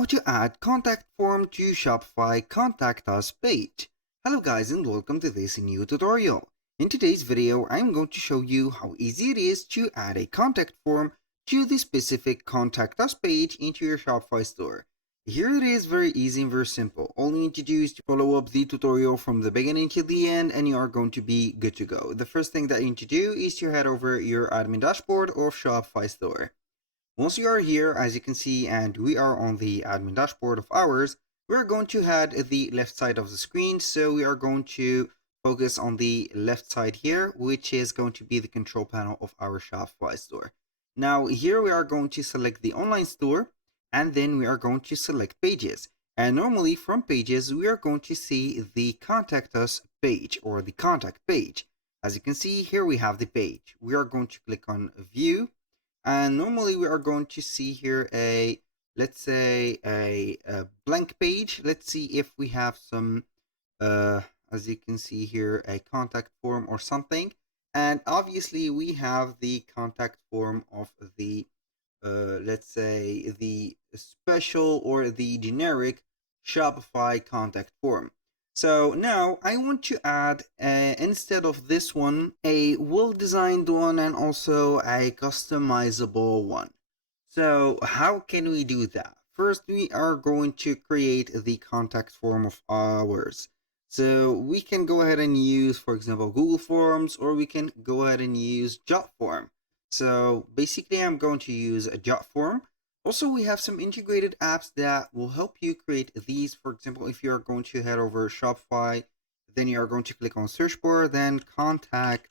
How to add contact form to Shopify Contact Us page. Hello guys and welcome to this new tutorial. In today's video, I'm going to show you how easy it is to add a contact form to the specific Contact Us page into your Shopify store. Here it is, very easy and very simple. All you need to do is to follow up the tutorial from the beginning to the end and you are going to be good to go. The first thing that you need to do is to head over your admin dashboard of Shopify store. Once you are here, as you can see, and we are on the admin dashboard of ours, we're going to head the left side of the screen. So we are going to focus on the left side here, which is going to be the control panel of our Shopify store. Now here we are going to select the online store, and then we are going to select pages. And normally from pages, we are going to see the contact us page or the contact page. As you can see here, we have the page. We are going to click on view. And normally we are going to see here let's say a blank page. Let's see if we have some, as you can see here, a contact form or something. And obviously we have the contact form of the, let's say the special or the generic Shopify contact form. So now I want to add, instead of this one, a well-designed one and also a customizable one. So how can we do that? First, we are going to create the contact form of ours. So we can go ahead and use, for example, Google Forms, or we can go ahead and use JotForm. So basically, I'm going to use a JotForm. Also, we have some integrated apps that will help you create these. For example, if you are going to head over Shopify, then you are going to click on search bar, then contact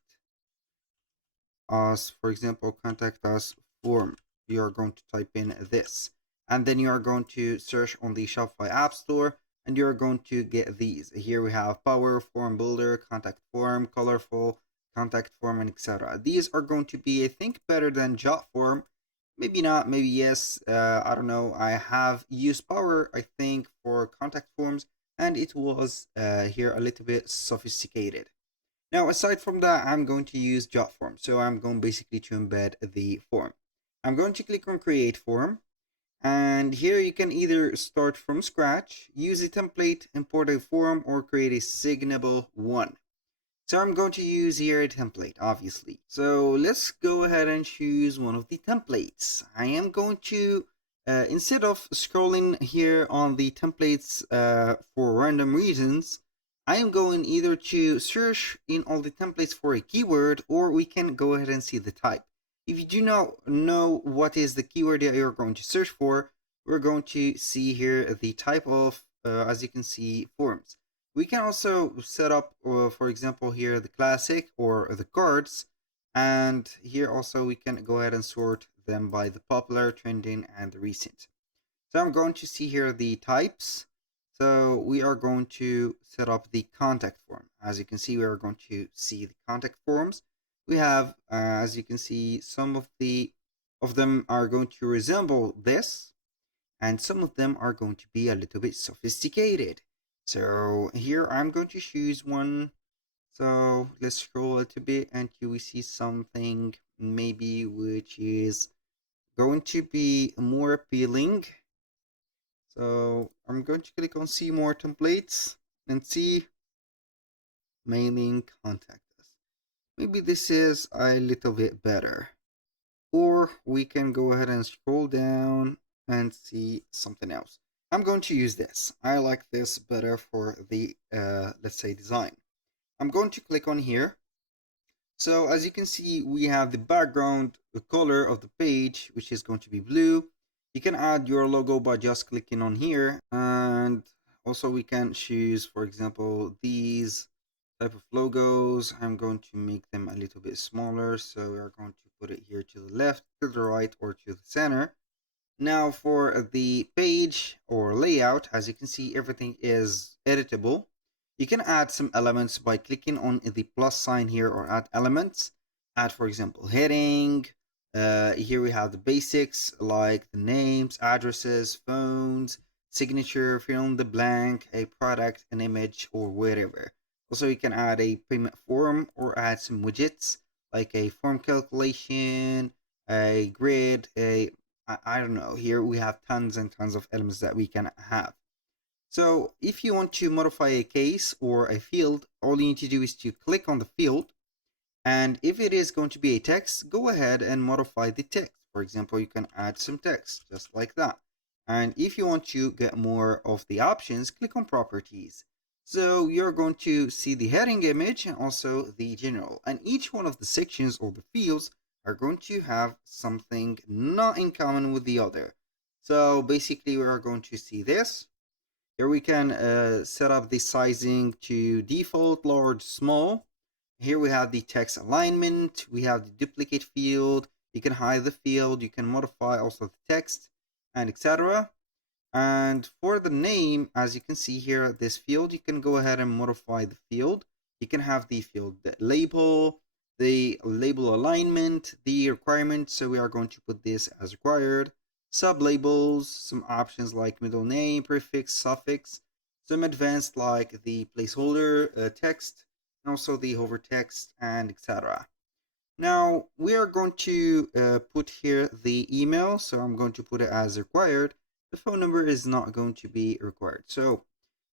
us, for example, contact us form. You are going to type in this, and then you are going to search on the Shopify App Store, and you're going to get these. Here we have Power, Form Builder, Contact Form, Colorful, Contact Form, and etc. These are going to be, I think, better than JotForm. Maybe not, maybe yes. I don't know. I have used Power, I think, for contact forms, and it was here a little bit sophisticated. Now, aside from that, I'm going to use JotForm. So I'm going basically to embed the form. I'm going to click on Create Form. And here you can either start from scratch, use a template, import a form, or create a signable one. So I'm going to use here a template, obviously. So let's go ahead and choose one of the templates. I am going to, instead of scrolling here on the templates for random reasons, I am going either to search in all the templates for a keyword, or we can go ahead and see the type. If you do not know what is the keyword that you're going to search for, we're going to see here the type of, as you can see, forms. We can also set up, for example, here the classic or the cards. And here also we can go ahead and sort them by the popular, trending, and the recent. So I'm going to see here the types. So we are going to set up the contact form. As you can see, we are going to see the contact forms. We have, as you can see, some of them are going to resemble this, and some of them are going to be a little bit sophisticated. So here I'm going to choose one. So let's scroll a little bit until we see something maybe which is going to be more appealing. So I'm going to click on see more templates and see mailing contact us. Maybe this is a little bit better. Or we can go ahead and scroll down and see something else. I'm going to use this. I like this better for the, let's say, design. I'm going to click on here. So as you can see, we have the background, the color of the page, which is going to be blue. You can add your logo by just clicking on here. And also we can choose, for example, these type of logos. I'm going to make them a little bit smaller. So we are going to put it here to the left, to the right, or to the center. Now for the page or layout, as you can see, everything is editable. You can add some elements by clicking on the plus sign here or add elements. Add, for example, heading. Here we have the basics like the names, addresses, phones, signature, fill in the blank, a product, an image, or whatever. Also, you can add a payment form or add some widgets like a form calculation, a grid, I don't know, here we have tons and tons of elements that we can have. So if you want to modify a case or a field, all you need to do is to click on the field. And if it is going to be a text, go ahead and modify the text. For example, you can add some text just like that. And if you want to get more of the options, click on properties. So you're going to see the heading image and also the general. And each one of the sections or the fields are going to have something not in common with the other. So basically we are going to see this. Here we can set up the sizing to default, large, small. Here we have the text alignment. We have the duplicate field. You can hide the field. You can modify also the text and etc. And for the name, as you can see here, this field, you can go ahead and modify the field. You can have the field label, the label alignment, the requirement. So we are going to put this as required. Sub-labels, some options like middle name, prefix, suffix, some advanced like the placeholder text, and also the hover text, and etc. Now we are going to put here the email. So I'm going to put it as required. The phone number is not going to be required. So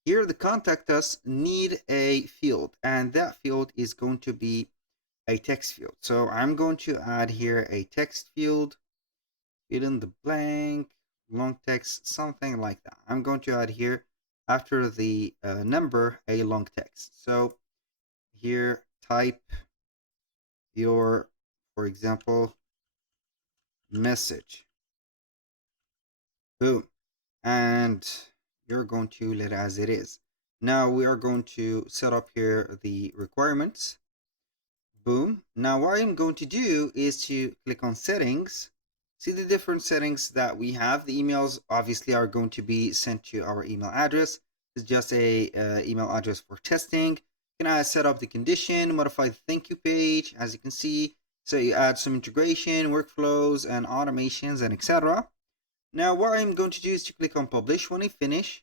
here the contact us need a field, and that field is going to be a text field. So I'm going to add here a text field, fill in the blank, long text, something like that. I'm going to add here after the number a long text. So here type your, for example, message. Boom. And you're going to let it as it is. Now we are going to set up here the requirements. Boom. Now what I'm going to do is to click on settings. See the different settings that we have. The emails obviously are going to be sent to our email address. It's just a email address for testing. You can set up the condition, modify the thank you page, as you can see. So you add some integration, workflows, and automations, and etc. Now what I'm going to do is to click on publish. When I finish,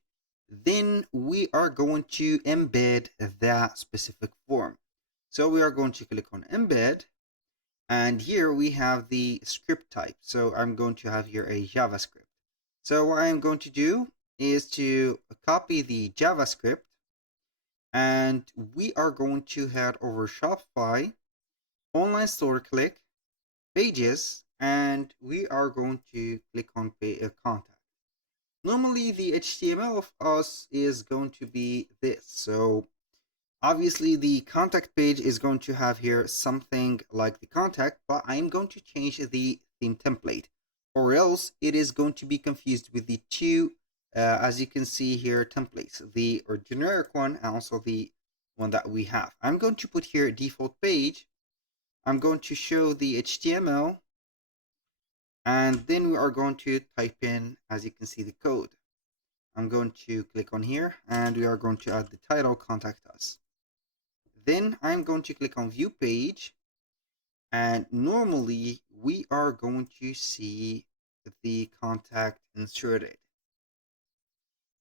then we are going to embed that specific form. So we are going to click on embed, and here we have the script type. So I'm going to have here a JavaScript. So what I'm going to do is to copy the JavaScript, and we are going to head over Shopify, online store, click pages, and we are going to click on contact. Normally the HTML of us is going to be this. So obviously the contact page is going to have here something like the contact, but I'm going to change the theme template, or else it is going to be confused with the two, as you can see here, templates, the generic one and also the one that we have. I'm going to put here default page. I'm going to show the HTML, and then we are going to type in, as you can see, the code. I'm going to click on here, and we are going to add the title, contact us. Then I'm going to click on view page, and normally we are going to see the contact inserted.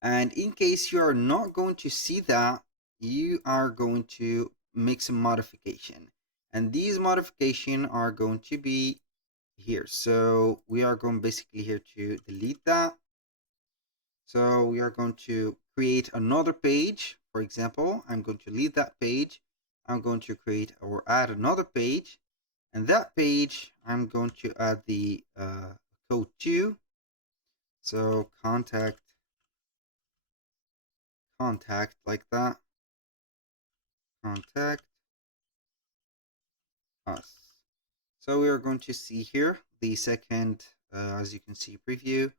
And in case you are not going to see that, you are going to make some modification, and these modifications are going to be here. So we are going basically here to delete that. So we are going to create another page. For example, I'm going to delete that page. I'm going to create or add another page, and that page I'm going to add the code to. So contact like that. Contact us. So we are going to see here the second, as you can see, preview.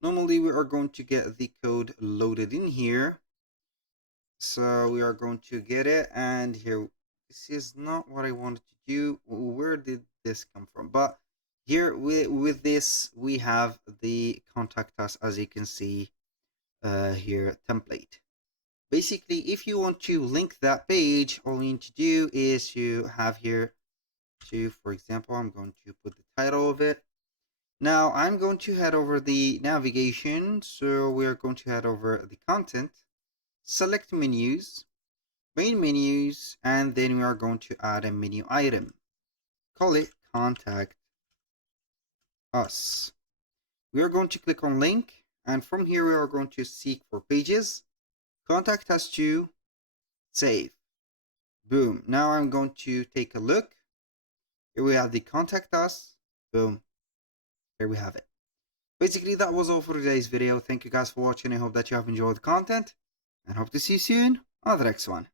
Normally we are going to get the code loaded in here. So we are going to get it, and here, this is not what I wanted to do. Where did this come from? But here with this, we have the contact us, as you can see here, template. Basically, if you want to link that page, all you need to do is to have here to, for example, I'm going to put the title of it. Now I'm going to head over the navigation. So we are going to head over the content, select menus, main menus, and then we are going to add a menu item. Call it contact us. We are going to click on link, and from here we are going to seek for pages, contact us to, save. Boom. Now I'm going to take a look. Here we have the contact us. Boom. Here we have it. Basically, that was all for today's video. Thank you guys for watching. I hope that you have enjoyed the content, and hope to see you soon on the next one.